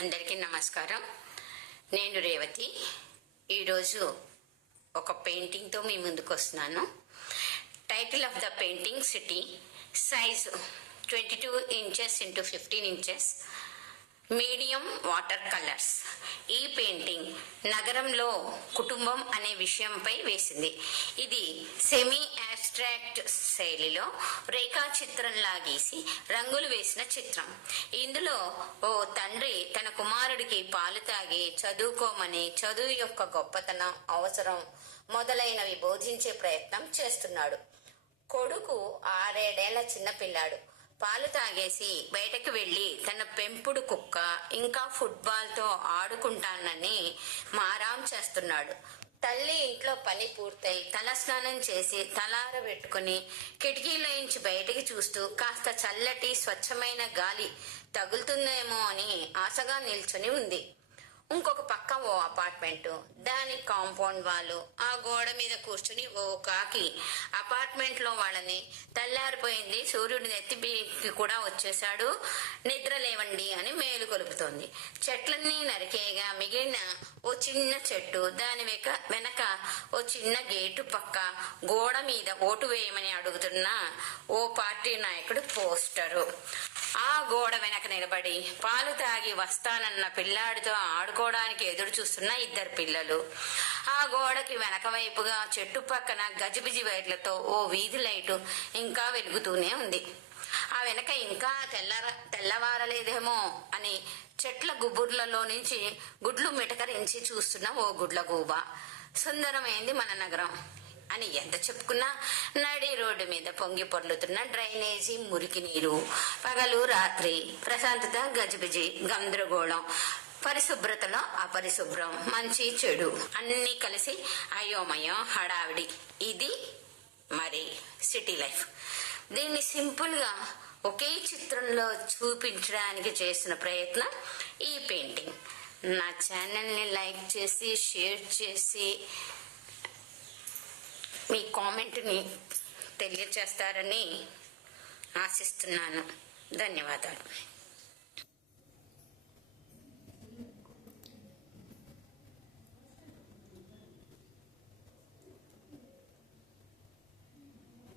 అందరికీ నమస్కారం. నేను రేవతి. ఈరోజు ఒక పెయింటింగ్తో మీ ముందుకు వస్తున్నాను title of the painting city size twenty two inches into fifteen inches. Medium water colours. ఈ పెయింటింగ్ నగరంలో కుటుంబం అనే విషయంపై వేసింది. ఇది సెమీ యాబ్స్ట్రాక్ట్ శైలిలో రేఖాచిత్రంలా గీసి రంగులు వేసిన చిత్రం. ఇందులో ఓ తండ్రి తన కుమారుడికి పాలు తాగి చదువుకోమని చదువు యొక్క గొప్పతనం అవసరం మొదలైనవి బోధించే ప్రయత్నం చేస్తున్నాడు. కొడుకు ఆరేడేళ్ళ చిన్నపిల్లాడు. పాలు తాగేసి బయటకు వెళ్ళి తన పెంపుడు కుక్క ఇంకా ఫుట్బాల్తో ఆడుకుంటానని మారాం చేస్తున్నాడు. తల్లి ఇంట్లో పని పూర్తయి తల స్నానం చేసి తలార పెట్టుకుని కిటికీలోంచి బయటికి చూస్తూ కాస్త చల్లటి స్వచ్ఛమైన గాలి తగులుతుందేమో అని ఆశగా నిల్చుని ఉంది. ఇంకొక పక్క ఓ అపార్ట్మెంట్. దాని కాంపౌండ్ వాళ్ళు ఆ గోడ మీద కూర్చుని ఓ కాకి అపార్ట్మెంట్లో వాళ్ళని తెల్లారిపోయింది. సూర్యుడిని నెత్తికి కూడా వచ్చేసాడు నిద్ర లేవండి అని మేలు కొలుపుతోంది. చెట్లన్నీ నరికేగా మిగిలిన ఓ చిన్న చెట్టు దాని వెక వెనక ఓ చిన్న గేటు పక్క గోడ మీద ఓటు వేయమని అడుగుతున్న ఓ పార్టీ నాయకుడు పోస్టరు. ఆ గోడ వెనక నిలబడి పాలు తాగి వస్తానన్న పిల్లాడితో పడుకోవడానికి ఎదురు చూస్తున్న ఇద్దరు పిల్లలు. ఆ గోడకి వెనక వైపుగా చెట్టు పక్కన గజిబిజి వైర్లతో ఓ వీధి లైటు ఇంకా వెలుగుతూనే ఉంది. ఆ వెనక ఇంకా తెల్లర తెల్లవారలేదేమో అని చెట్ల గుబుర్లలో నుంచి గుడ్లు మిటకరించి చూస్తున్న ఓ గుడ్ల గూబ. సుందరమైంది మన నగరం అని ఎంత చెప్పుకున్నా నడి రోడ్డు మీద పొంగి పొర్లుతున్న డ్రైనేజీ మురికి నీరు. పగలు రాత్రి ప్రశాంతత గజిబిజి గందరగోళం. పరిశుభ్రతలో అపరిశుభ్రం మంచి చెడు అన్నీ కలిసి అయోమయం హడావిడి. ఇది మరి సిటీ లైఫ్. దీన్ని సింపుల్గా ఒకే చిత్రంలో చూపించడానికి చేసిన ప్రయత్నం ఈ పెయింటింగ్. నా ఛానల్ని లైక్ చేసి షేర్ చేసి మీ కామెంట్ని తెలియచేస్తారని ఆశిస్తున్నాను. ధన్యవాదాలు.